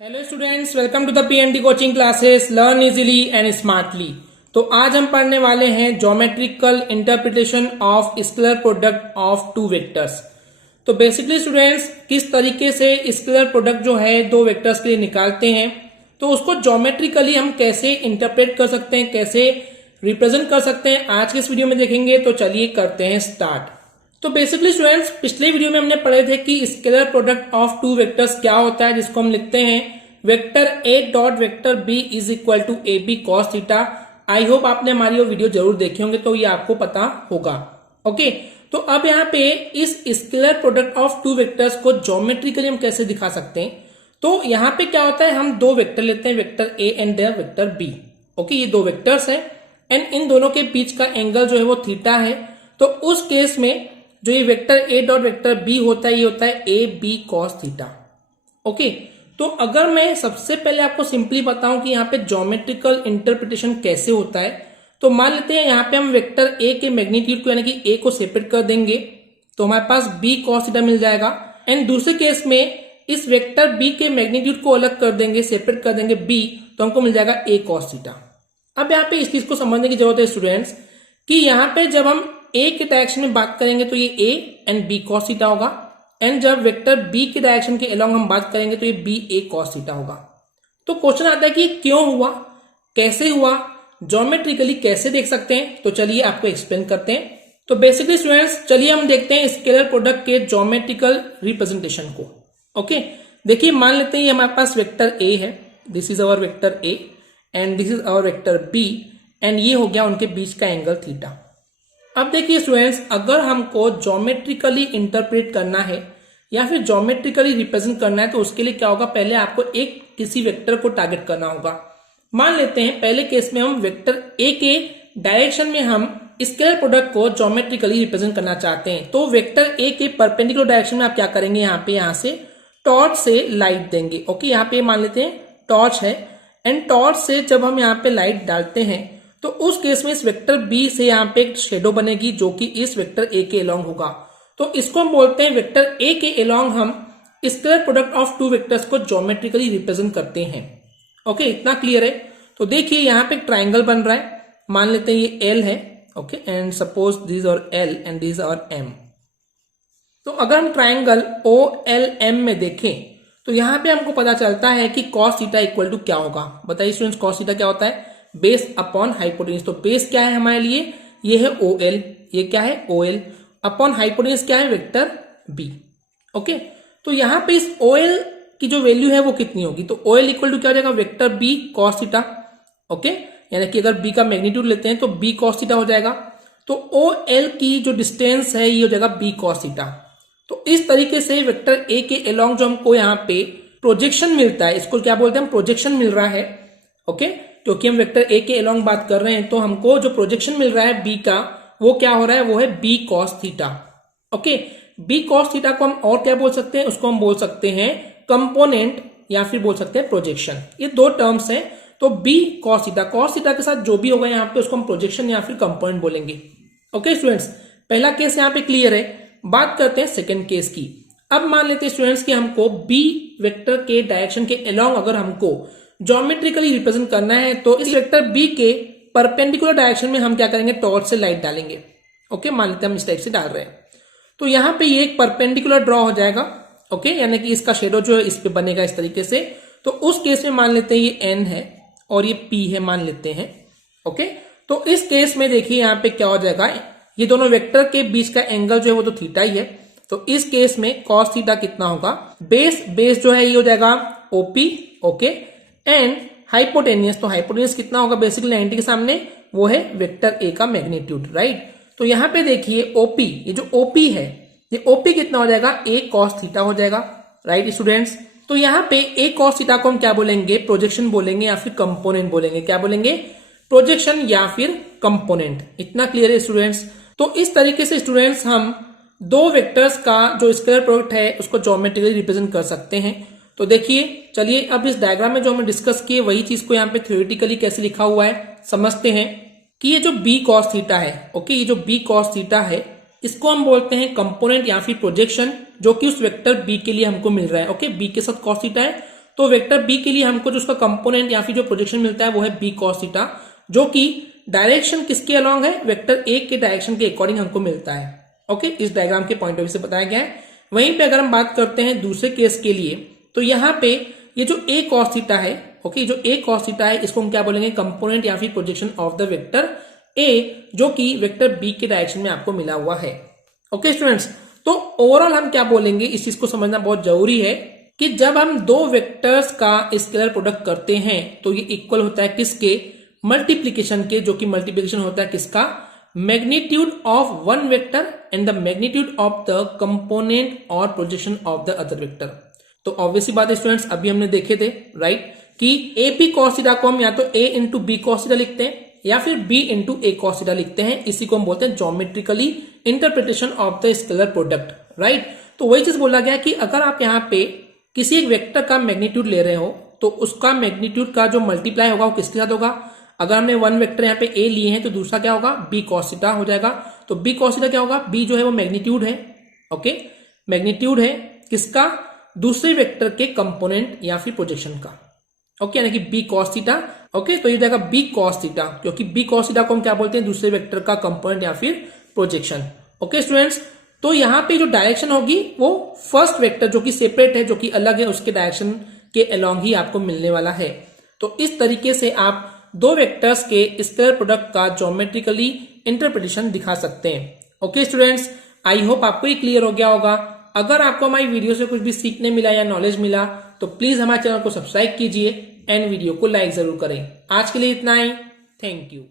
Hello students, welcome to the PNT coaching classes learn easily and smartly. तो आज हम पढ़ने वाले हैं geometrical interpretation of scalar product of two vectors. तो बेसिकली स्टूडेंट्स, किस तरीके से स्केलर प्रोडक्ट जो है दो वेक्टर्स के लिए निकालते हैं, तो उसको ज्योमेट्रिकली हम कैसे इंटरप्रेट कर सकते हैं, कैसे रिप्रेजेंट कर सकते हैं, आज के इस वीडियो में देखेंगे। तो चलिए करते हैं स्टार्ट। तो बेसिकली स्टूडेंट्स, पिछले वीडियो में हमने पढ़े थे कि scalar product of two vectors क्या होता है, जिसको हम लिखते हैं vector A dot vector B is equal to A B cos theta. I hope आपने हमारी वो वीडियो जरूर देखे होंगे, तो ये आपको पता होगा। ओके, तो अब यहाँ पे इस scalar product of two vectors को ज्योमेट्रिकली हम कैसे दिखा सकते हैं। तो यहाँ पे क्या होता है, हम दो वेक्टर लेते हैं, vector A and vector B. Okay, ये दो वेक्टर्स हैं एंड इन दोनों के बीच का एंगल जो है वो थीटा है। तो उस केस में जो ये vector A dot vector B होता है, ये होता है A B cos theta. Okay, तो अगर मैं सबसे पहले आपको सिंपली बताऊं कि यहाँ पे ज्योमेट्रिकल इंटरप्रिटेशन कैसे होता है, तो मान लेते हैं यहाँ पे हम वेक्टर ए के मैग्नीट्यूड को यानी कि ए को सेपरेट कर देंगे, तो हमारे पास बी कॉस थीटा मिल जाएगा। एंड दूसरे केस में इस वेक्टर बी के मैग्नीट्यूड को अलग कर देंगे, सेपरेट कर देंगे बी, तो हमको मिल जाएगा ए कॉस थीटा। अब यहाँ पे इस चीज को समझने की जरूरत है स्टूडेंट्स कि यहाँ पे जब हम ए के डायरेक्शन में बात करेंगे तो ये A and B cos theta होगा, एंड जब वेक्टर बी के डायरेक्शन के अलोंग हम बात करेंगे तो ये बी ए कॉस थीटा होगा। तो क्वेश्चन आता है कि क्यों हुआ, कैसे हुआ, ज्योमेट्रिकली कैसे देख सकते हैं। तो चलिए आपको एक्सप्लेन करते हैं। तो बेसिकली स्टूडेंट्स, चलिए हम देखते हैं स्केलर प्रोडक्ट के ज्योमेट्रिकल रिप्रेजेंटेशन को। ओके, देखिए मान लेते हैं हमारे पास वेक्टर ए है, this is our vector A and this is our vector B, and ये हो गया उनके बीच का एंगल थीटा। अब देखिए स्टूडेंट्स, अगर हमको ज्योमेट्रिकली इंटरप्रेट करना है या फिर ज्योमेट्रिकली रिप्रेजेंट करना है, तो उसके लिए क्या होगा, पहले आपको एक किसी वेक्टर को टारगेट करना होगा। मान लेते हैं पहले केस में हम वेक्टर ए के डायरेक्शन में हम स्केलर प्रोडक्ट को ज्योमेट्रिकली रिप्रेजेंट करना चाहते हैं। तो वेक्टर ए के परपेंडिकुलर डायरेक्शन में आप क्या करेंगे, यहाँ से टॉर्च से लाइट देंगे। ओके, यहाँ पे मान लेते हैं टॉर्च है एंड टॉर्च से जब हम यहाँ पे लाइट डालते हैं तो उस केस में इस वेक्टर बी से यहाँ पे एक शेडो बनेगी जो कि इस वेक्टर ए के अलोंग होगा। तो इसको हम बोलते हैं वेक्टर ए के अलोंग हम scalar product of two vectors को ज्योमेट्रिकली रिप्रेजेंट करते हैं। ओके, इतना क्लियर है। तो देखिए यहाँ पे एक ट्राइंगल बन रहा है, मान लेते हैं ये एल है। ओके, एंड सपोज दिस और एल एंड दिस और एम। तो अगर हम ट्राइंगल ओ एल एम में देखें तो यहाँ पे हमको पता चलता है कि कॉस थीटा इक्वल टू क्या होगा। बताइए स्टूडेंट्स, कॉस थीटा क्या होता है, बेस अपॉन हाइपोटेन्यूज। तो बेस क्या है हमारे लिए, ये है ओ एल, ये क्या है ओ एल, अपॉन हाइपोटेन्यूज क्या है वेक्टर बी। ओके, तो यहाँ पे इस ओ एल की जो वैल्यू है वो कितनी होगी, तो ओ एल इक्वल टू क्या हो जाएगा, vector B cos theta. Okay, यानी कि अगर बी का मैग्नीट्यूड लेते हैं तो बी कॉस थीटा हो जाएगा। तो ओ एल की जो डिस्टेंस है ये हो जाएगा बी कॉस थीटा। तो इस तरीके से वेक्टर ए के अलोंग जो हमको यहाँ पे प्रोजेक्शन मिलता है, इसको क्या बोलते हैं, हम प्रोजेक्शन मिल रहा है। ओके, क्योंकि हम वेक्टर ए के अलोंग बात कर रहे हैं, तो हमको जो प्रोजेक्शन मिल रहा है बी का, वो क्या हो रहा है, वो है B cos theta. Okay, B cos theta को हम और क्या बोल सकते हैं, उसको हम बोल सकते हैं कंपोनेंट या फिर बोल सकते हैं प्रोजेक्शन। ये दो टर्म्स हैं। तो बी कॉस थीटा के साथ जो भी होगा यहाँ पे उसको हम प्रोजेक्शन या फिर कंपोनेंट बोलेंगे। ओके स्टूडेंट्स, पहला केस यहाँ पे क्लियर है। बात करते हैं सेकेंड केस की। अब मान लेते हैं स्टूडेंट्स कि हमको बी वेक्टर के डायरेक्शन के अलोंग अगर हमको ज्योमेट्रिकली रिप्रेजेंट करना है, तो इस वेक्टर बी के परपेंडिकुलर डायरेक्शन में हम क्या करेंगे, टॉर्च से लाइट डालेंगे। ओके, मान लेते हैं हम इस टाइप से डाल रहे हैं, तो यहाँ पे ये एक परपेंडिकुलर ड्रॉ हो जाएगा। ओके, यानी कि इसका शेडो जो है इस पे बनेगा इस तरीके से। तो उस केस में मान लेते हैं ये एन है और ये पी है मान लेते हैं। ओके, तो इस केस में देखिए यहाँ पे क्या हो जाएगा, ये दोनों वेक्टर के बीच का एंगल जो है वो तो थीटा ही है। तो इस केस में कॉस थीटा कितना होगा, बेस जो है ये हो जाएगा ओपी। ओके, एंड हाइपोटेनियस, तो हाइपोटेनियस कितना होगा, बेसिकली 90 के सामने वो है वेक्टर ए का मैग्नीट्यूड, राइट। तो यहाँ पे देखिए ओपी, ये जो ओपी है, ये ओपी कितना हो जाएगा, ए कॉस थीटा हो जाएगा, राइट स्टूडेंट्स। तो यहाँ पे ए कॉस थीटा को हम क्या बोलेंगे, प्रोजेक्शन बोलेंगे या फिर कंपोनेंट बोलेंगे। क्या बोलेंगे, प्रोजेक्शन या फिर कंपोनेंट। इतना क्लियर है स्टूडेंट्स। तो इस तरीके से स्टूडेंट्स हम दो वेक्टर्स का जो स्केलर प्रोडक्ट है उसको ज्योमेट्रिकली रिप्रेजेंट कर सकते हैं। तो देखिए, चलिए अब इस डायग्राम में जो हमने डिस्कस किए वही चीज को यहाँ पे थ्योरेटिकली कैसे लिखा हुआ है समझते हैं। कि ये जो बी कॉस थीटा है, ओके, ये जो बी कॉस थीटा है इसको हम बोलते हैं कंपोनेंट या फिर प्रोजेक्शन, जो कि उस वेक्टर बी के लिए हमको मिल रहा है। ओके, बी के साथ कॉस थीटा है तो वेक्टर बी के लिए हमको जो उसका कंपोनेंट या फिर जो प्रोजेक्शन मिलता है वो है बी कॉस थीटा, जो कि डायरेक्शन किसके अलॉन्ग है, वेक्टर ए के डायरेक्शन के अकॉर्डिंग हमको मिलता है। ओके, इस डायग्राम के पॉइंट ऑफ व्यू से बताया गया है। वहीं पे अगर हम बात करते हैं दूसरे केस के लिए, तो यहाँ पे ये जो ए कॉस थीटा है, ओके, जो ए कॉस थीटा है इसको हम क्या बोलेंगे, कंपोनेंट या फिर projection of the vector A, जो कि वेक्टर बी के डायरेक्शन में आपको मिला हुआ है। ओके स्टूडेंट्स, तो ओवरऑल हम क्या बोलेंगे, इस चीज को समझना बहुत जरूरी है कि जब हम दो वेक्टर्स का स्केलर प्रोडक्ट करते हैं तो ये इक्वल होता है किसके, मल्टीप्लीकेशन के, जो कि मल्टीप्लीकेशन होता है किसका, magnitude of one vector and the magnitude of the component और projection of the other vector. तो ऑब्वियसली बात है स्टूडेंट्स, अभी हमने देखे थे राइट कि ए पी कॉस थीटा को हम या तो ए इंटू बी कॉस थीटा लिखते हैं या फिर बी इंटू ए कॉस थीटा लिखते हैं। इसी को हम बोलते हैं geometrically interpretation of the scalar product, right. तो वही चीज बोला गया कि अगर आप यहाँ पे किसी एक वेक्टर का मैग्नीट्यूड ले रहे हो तो उसका मैग्नीट्यूड का जो मल्टीप्लाई होगा वो किसके साथ होगा। अगर हमने वन वेक्टर यहाँ पे ए लिए हैं तो दूसरा क्या होगा, बी कॉस थीटा हो जाएगा। तो बी कॉस थीटा क्या होगा, बी जो है वो मैग्नीट्यूड है, ओके, मैग्नीट्यूड है किसका, दूसरे वेक्टर के कंपोनेंट या फिर प्रोजेक्शन का, ओके, यानी कि बी कॉस थीटा। ओके, तो ये जाएगा बी कॉस थीटा, क्योंकि बी कॉस थीटा को हम क्या बोलते हैं, दूसरे वेक्टर का कंपोनेंट या फिर प्रोजेक्शन। ओके स्टूडेंट्स, तो यहाँ पे जो डायरेक्शन होगी वो फर्स्ट वेक्टर जो कि सेपरेट है, जो कि अलग है, उसके डायरेक्शन के अलोंग ही आपको मिलने वाला है। तो इस तरीके से आप दो वेक्टर्स के स्केलर प्रोडक्ट का ज्योमेट्रिकली इंटरप्रिटेशन दिखा सकते हैं। ओके स्टूडेंट्स, आई होप आपको ये क्लियर हो गया होगा। अगर आपको हमारी वीडियो से कुछ भी सीखने मिला या नॉलेज मिला तो प्लीज हमारे चैनल को सब्सक्राइब कीजिए एंड वीडियो को लाइक जरूर करें। आज के लिए इतना ही, थैंक यू।